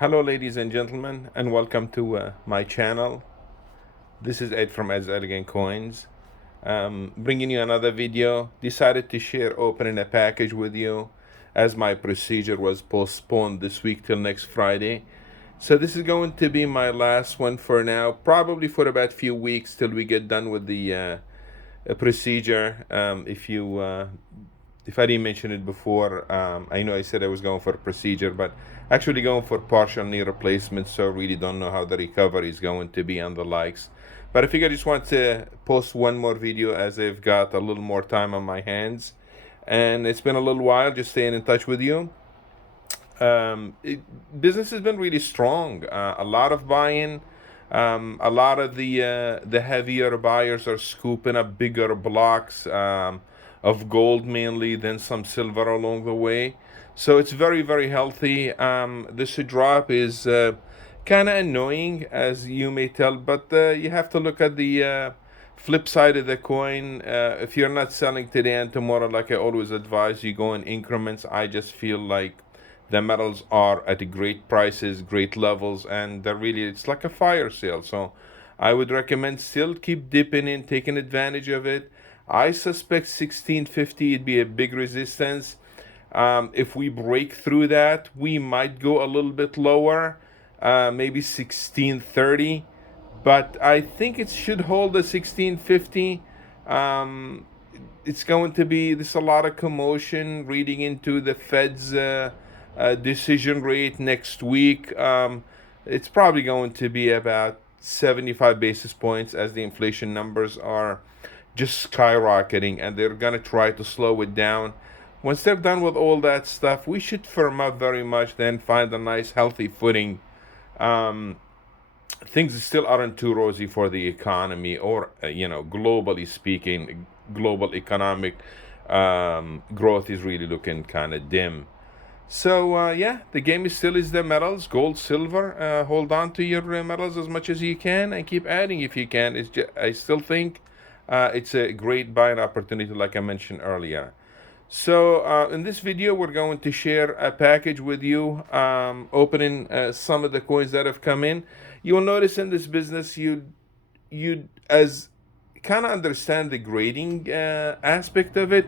Hello, ladies and gentlemen, and welcome to my channel. This is Ed from Ed's Elegant Coins, bringing you another video. Decided to share opening a package with you as my procedure was postponed this week till next Friday. So this is going to be my last one for now, probably for about a few weeks till we get done with the procedure. If I didn't mention it before, I know I said I was going for a procedure, but actually going for partial knee replacement, so really don't know how the recovery is going to be and the likes. But I figured I just want to post one more video as I've got a little more time on my hands. And it's been a little while just staying in touch with you. Business has been really strong. A lot of buying. A lot of the heavier buyers are scooping up bigger blocks of gold mainly, then some silver along the way. So it's very, very healthy. This drop is kind of annoying, as you may tell, but you have to look at the flip side of the coin. If you're not selling today and tomorrow, like I always advise, you go in increments. I just feel like the metals are at great prices, great levels, and they're really, it's like a fire sale. So I would recommend still keep dipping in, taking advantage of it. I suspect 1650 would be a big resistance. If we break through that, we might go a little bit lower, maybe 1630, but I think it should hold the 1650. It's going to be, there's a lot of commotion reading into the Fed's decision rate next week. It's probably going to be about 75 basis points, as the inflation numbers are just skyrocketing, and they're going to try to slow it down. Once they're done with all that stuff, we should firm up very much, then find a nice healthy footing. Things still aren't too rosy for the economy, or globally speaking, global economic growth is really looking kind of dim. So yeah, the game is still is the metals, gold, silver. Hold on to your metals as much as you can and keep adding if you can. I still think it's a great buying opportunity, like I mentioned earlier. So in this video, we're going to share a package with you, opening some of the coins that have come in. You'll notice in this business, you as kind of understand the grading aspect of it.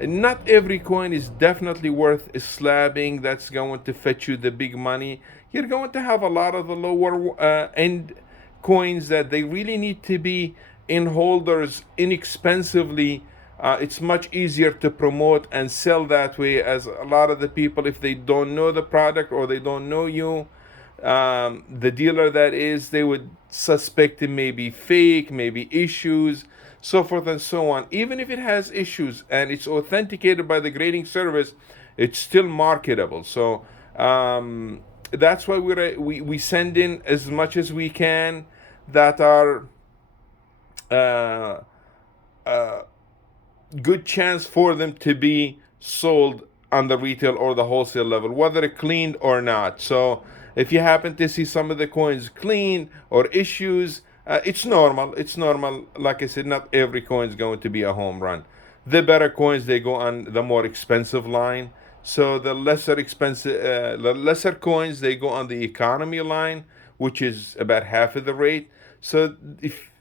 Not every coin is definitely worth slabbing. That's going to fetch you the big money. You're going to have a lot of the lower end coins that they really need to be in holders inexpensively. It's much easier to promote and sell that way, as a lot of the people, if they don't know the product or they don't know you, the dealer that is, they would suspect it may be fake, maybe issues, so forth and so on. Even if it has issues and it's authenticated by the grading service, it's still marketable. So that's why we send in as much as we can that are good chance for them to be sold on the retail or the wholesale level, whether cleaned or not. So if you happen to see some of the coins clean or issues, it's normal. It's normal. Like I said, not every coin is going to be a home run. The better coins, they go on the more expensive line. So the lesser coins, they go on the economy line, which is about half of the rate. So if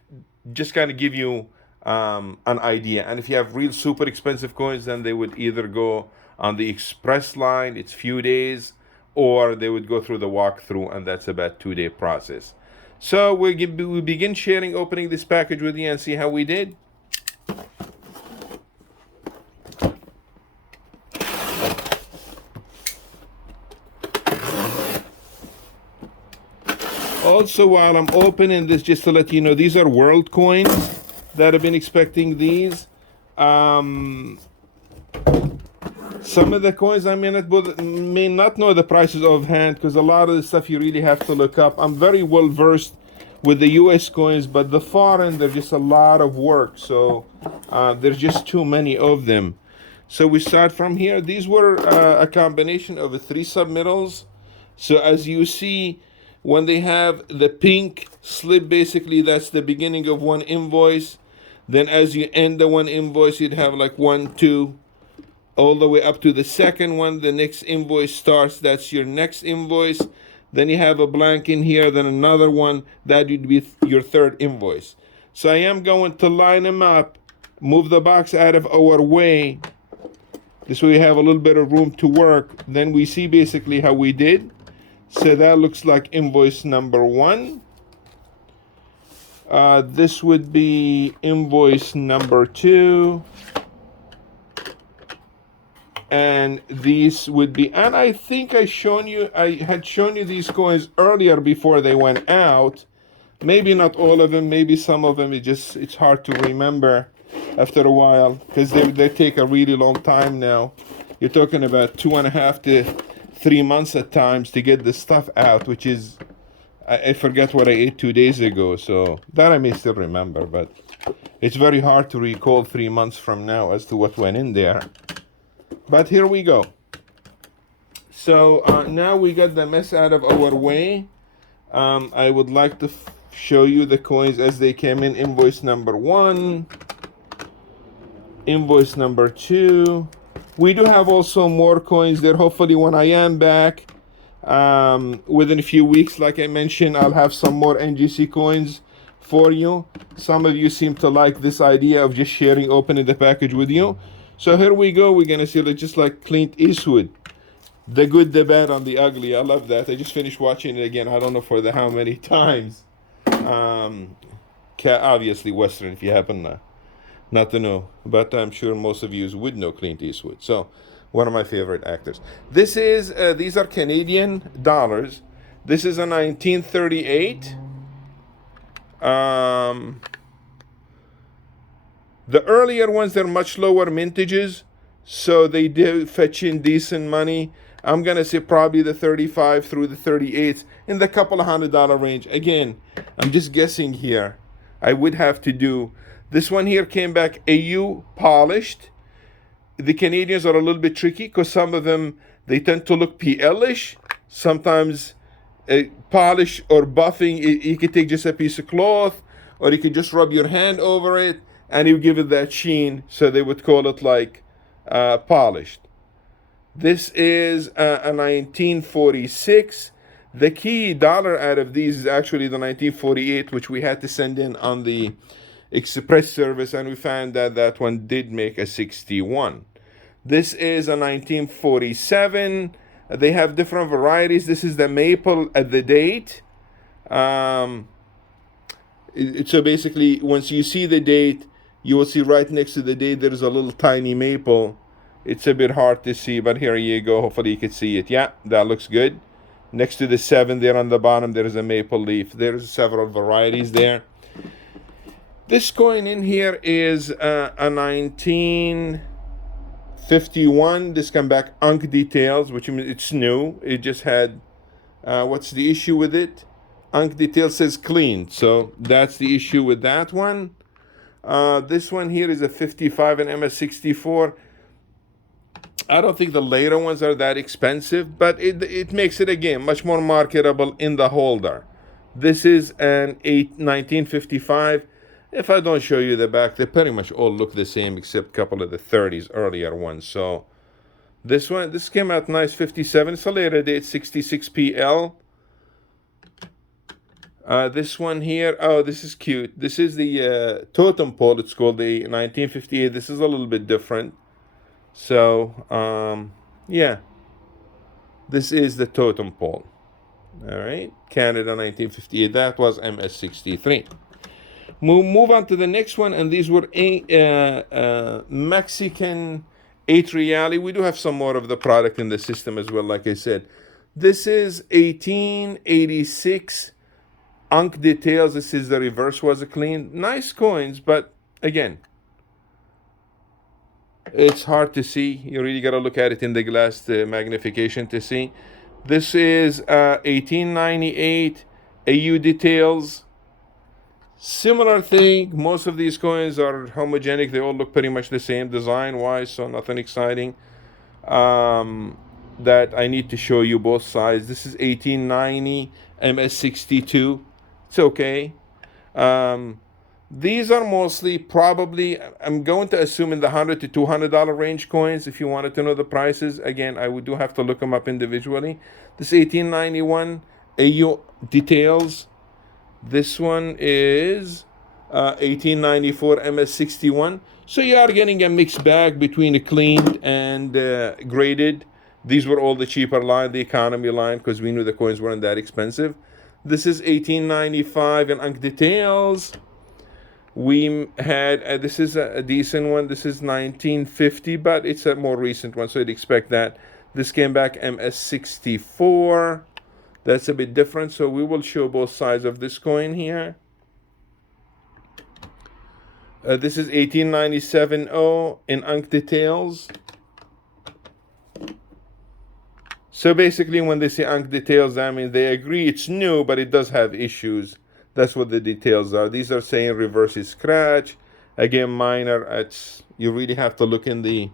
just kind of give you an idea. And if you have real super expensive coins, then they would either go on the express line, it's few days, or they would go through the walkthrough, and that's about 2-day process. So we begin sharing, opening this package with you and see how we did. Also, while I'm opening this, just to let you know, these are world coins that have been expecting these. Some of the coins I may not know the prices offhand, because a lot of the stuff you really have to look up. I'm very well versed with the US coins, but the foreign, they're just a lot of work. So there's just too many of them. So we start from here. These were a combination of 3 submittals. So as you see, when they have the pink slip, basically that's the beginning of one invoice. Then as you end the one invoice, you'd have like 1, 2, all the way up to the second one. The next invoice starts, that's your next invoice. then you have a blank in here, then another one. That would be your third invoice. So I am going to line them up, move the box out of our way. This way we have a little bit of room to work. Then we see basically how we did. So that looks like invoice number 1. This would be invoice number 2. And these would be, and I think I had shown you these coins earlier before they went out. Maybe not all of them, maybe some of them. It's hard to remember after a while, because they take a really long time now. You're talking about 2.5 to 3 months at times to get the stuff out, which is, I forget what I ate 2 days ago, so that I may still remember, but it's very hard to recall 3 months from now as to what went in there. But here we go. So now we got the mess out of our way. I would like to show you the coins as they came in. Invoice number 1. Invoice number 2. We do have also more coins there. Hopefully when I am back within a few weeks, like I mentioned, I'll have some more NGC coins for you. Some of you seem to like this idea of just sharing, opening the package with you. So here we go. We're going to see it just like Clint Eastwood. The good, the bad, and the ugly. I love that. I just finished watching it again. I don't know for the how many times. Obviously Western, if you happen not to know. But I'm sure most of you would know Clint Eastwood. So one of my favorite actors. These are Canadian dollars. This is a 1938. The earlier ones, they're much lower mintages, so they do fetch in decent money. I'm going to say probably the 35 through the 38s in the couple of $100 range. Again, I'm just guessing here. I would have to do. This one here came back AU polished. The Canadians are a little bit tricky because some of them, they tend to look PL-ish. Sometimes polish or buffing, you could take just a piece of cloth, or you could just rub your hand over it, and you give it that sheen, so they would call it like polished. This is a 1946. The key dollar out of these is actually the 1948, which we had to send in on the express service, and we found that that one did make a 61. This is a 1947. They have different varieties. This is the maple at the date. So basically, once you see the date, you will see right next to the date there's a little tiny maple. It's a bit hard to see, but here you go. Hopefully you can see it. Yeah, that looks good. Next to the 7 there on the bottom, there is a maple leaf. There's several varieties there. This coin in here is a 1951. This come back Unk Details, which means it's new. It just had, what's the issue with it? Unk Details says clean, so that's the issue with that one. This one here is a 55 and MS64. I don't think the later ones are that expensive, but it makes it, again, much more marketable in the holder. This is an 1955. If I don't show you the back, they pretty much all look the same except a couple of the 30s, earlier ones. So this one, this came out nice, 57. It's a later date, 66 PL. This one here, oh, this is cute. This is the totem pole. It's called the 1958. This is a little bit different. So, yeah, this is the totem pole. All right, Canada 1958. That was MS63. Move on to the next one, and these were Mexican 8 real. We do have some more of the product in the system as well, like I said. This is 1886 Unk Details. This is the reverse was a clean. Nice coins, but again, it's hard to see. You really got to look at it in the glass, the magnification to see. This is 1898 AU Details. Similar thing. Most of these coins are homogenic. They all look pretty much the same design-wise, so nothing exciting that I need to show you both sides. This is 1890 MS62. It's okay. These are mostly probably, I'm going to assume in the $100 to $200 range coins. If you wanted to know the prices, again, I would do have to look them up individually. This 1891 AU details. This one is 1894 MS61. So you are getting a mixed bag between a cleaned and graded. These were all the cheaper line, the economy line, because we knew the coins weren't that expensive. This is 1895 in Ankh details. We had, this is a decent one. This is 1950, but it's a more recent one, so you'd expect that. This came back MS64. That's a bit different, so we will show both sides of this coin here. This is 1897 in Ankh details. So basically, when they say Ankh details, I mean, they agree it's new, but it does have issues. That's what the details are. These are saying reverse is scratch. Again, minor. You really have to look in the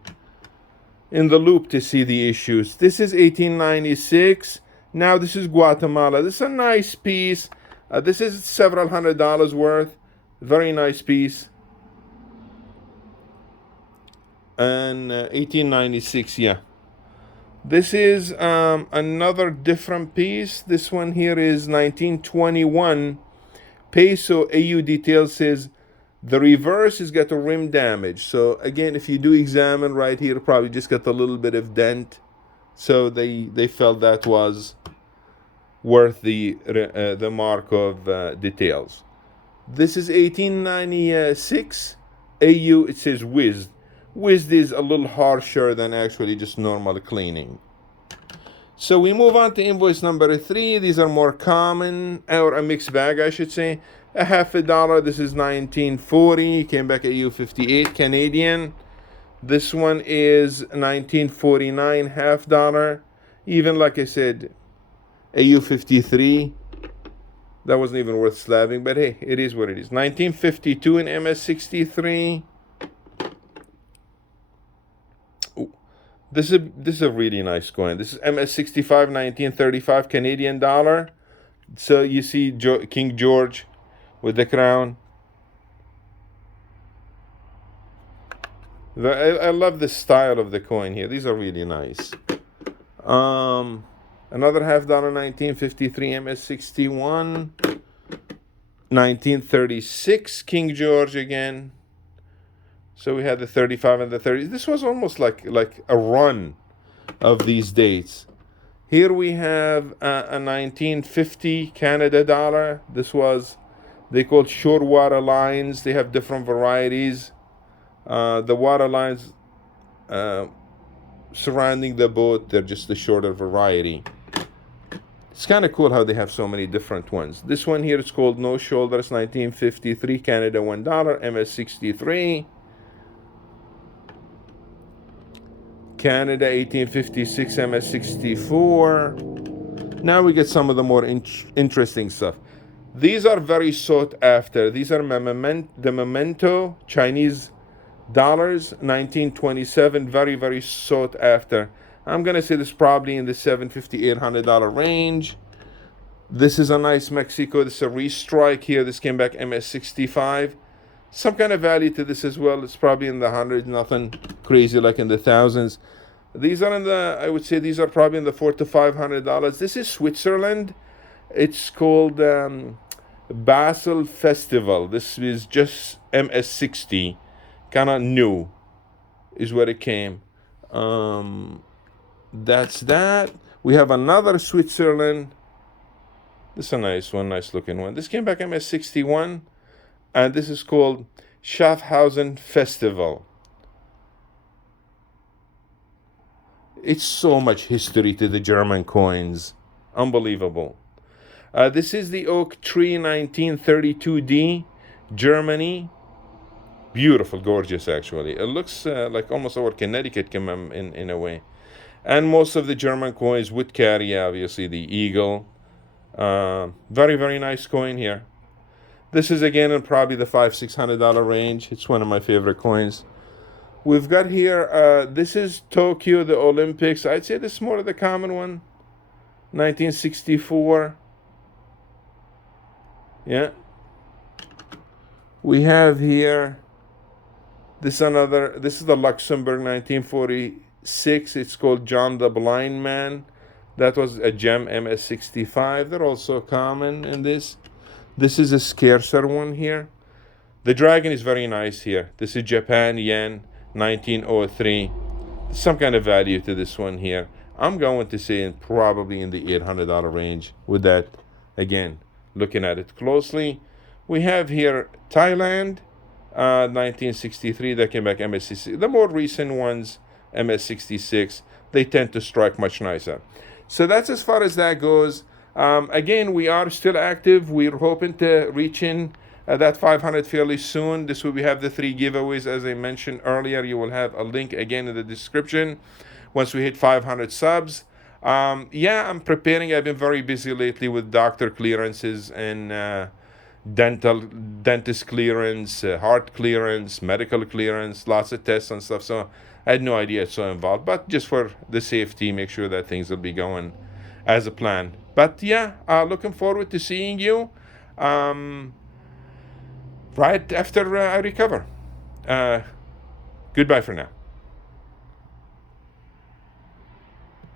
loop to see the issues. This is 1896. Now this is Guatemala. This is a nice piece. This is several $100s worth. Very nice piece. And 1896, yeah. This is another different piece. This one here is 1921. Peso AU detail says the reverse has got a rim damage. So again, if you do examine right here, probably just got a little bit of dent. So they felt that was worth the mark of details. This is 1896. AU, it says whizzed. Whizzed is a little harsher than actually just normal cleaning. So we move on to invoice number 3. These are more common, or a mixed bag, I should say. A $50. This is 1940. Came back AU 58 Canadian. This one is 1949 $50. Even like I said, AU 53. That wasn't even worth slabbing, but hey, it is what it is. 1952 in MS 63. This is a really nice coin. This is MS65 1935 Canadian dollar. So you see King George with the crown. I love the style of the coin here. These are really nice. Another $50 1953 MS61. 1936 King George again. So we had the 35 and the 30s. This was almost like a run of these dates. Here we have a 1950 Canada dollar. This was, they called short water lines. They have different varieties. The water lines surrounding the boat, they're just the shorter variety. It's kind of cool how they have so many different ones. This one here is called No Shoulders 1953 Canada $1 MS63. Canada 1856 MS64. Now we get some of the more interesting stuff. These are very sought after. These are the Memento Chinese dollars 1927. Very, very sought after. I'm gonna say this probably in the $750 $800 range. This is a nice Mexico. This is a restrike here. This came back MS65. Some kind of value to this as well. It's probably in the hundreds, nothing crazy like in the thousands. These are in the, I would say these are probably in the $400 to $500. This is Switzerland. It's called Basel Festival. This is just MS60, kind of new, is where it came. That's that. We have another Switzerland. This is a nice one, nice looking one. This came back MS61. And this is called Schaffhausen Festival. It's so much history to the German coins. Unbelievable. This is the Oak Tree 1932D, Germany. Beautiful, gorgeous actually. It looks like almost our Connecticut in a way. And most of the German coins would carry, obviously, the eagle. Very, very nice coin here. This is again in probably the $500-600 range. It's one of my favorite coins. We've got here, this is Tokyo, the Olympics. I'd say this is more of the common one. 1964. Yeah. We have here, this is the Luxembourg 1946. It's called John the Blind Man. That was a gem MS65. They're also common in this. This is a scarcer one here. The dragon is very nice here. This is Japan yen 1903. Some kind of value to this one here. I'm going to say probably in the $800 range with that. Again, looking at it closely. We have here Thailand 1963. That came back MS66. The more recent ones, MS66, they tend to strike much nicer. So that's as far as that goes. Again, we are still active. We're hoping to reach in that 500 fairly soon. This will we have the 3 giveaways as I mentioned earlier. You will have a link again in the description once we hit 500 subs. Yeah, I'm preparing. I've been very busy lately with doctor clearances and dentist clearance, heart clearance, medical clearance, lots of tests and stuff. So I had no idea it's so involved, but just for the safety, make sure that things will be going as a plan. But yeah, looking forward to seeing you right after I recover. Goodbye for now.